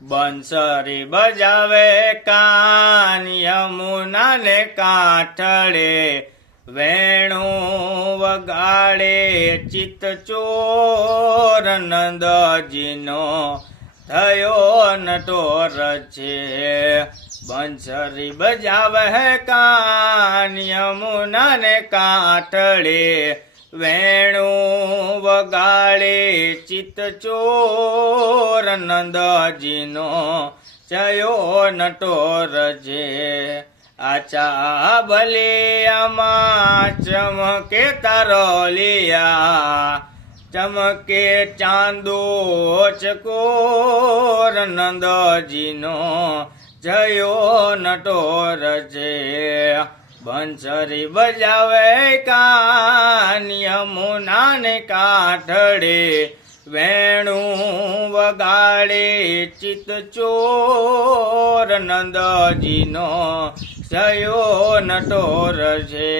બંસરી બજાવે કાન યમુના ને કાંઠળે, વેણું વગાડે ચિત્ત ચોર નંદજીનો થયો નટોર છે. બંસરી બજાવે કાન યમુના ને કાંઠળે, વેણું વગાડે ચિત્ત ચોર નંદજીનો થયો નટોર છે. આચા બલિયામાં ચમકે તારોલિયા, ચમકે ચાંદો ચકોર નંદજીનો જયો નટોર છે. બંસરી બજાવે કાન યમુના ને કાંઠળે, વેણું વગાડે ચિત્ત ચોર નંદજીનો જયો નટોર છે.